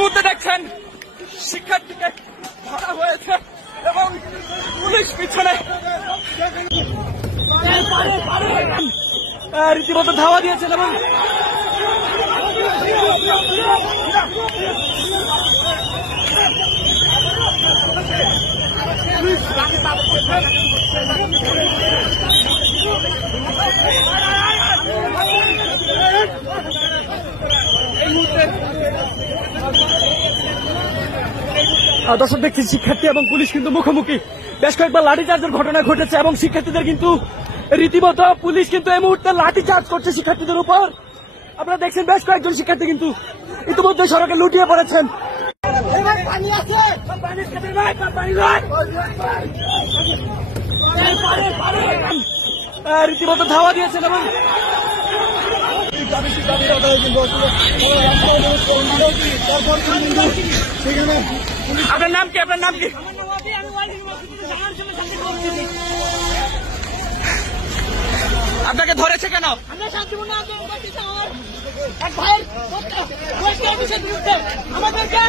মুহূর্তে দেখছেন শিক্ষার্থীকে ধরা হয়েছে এবং পুলিশ পিছনে রীতিমতো ধাওয়া দিয়েছেন এবং দর্শক দেখছি শিক্ষার্থী এবং পুলিশ কিন্তু মুখোমুখি। বেশ কয়েকবার লাঠিচার্জের ঘটনা ঘটেছে এবং শিক্ষার্থীদের কিন্তু রীতিমতো পুলিশ কিন্তু এই মুহূর্তে লাঠিচার্জ করছে শিক্ষার্থীদের উপর। আপনারা দেখছেন বেশ কয়েকজন শিক্ষার্থী কিন্তু ইতিমধ্যে সড়কে লুটিয়ে পড়েছেন। রীতিমতো ধাওয়া দিয়েছেন এবং আপনার নাম কি? আপনার নাম কি? আপনাকে ধরেছে কেন? আমাদেরকে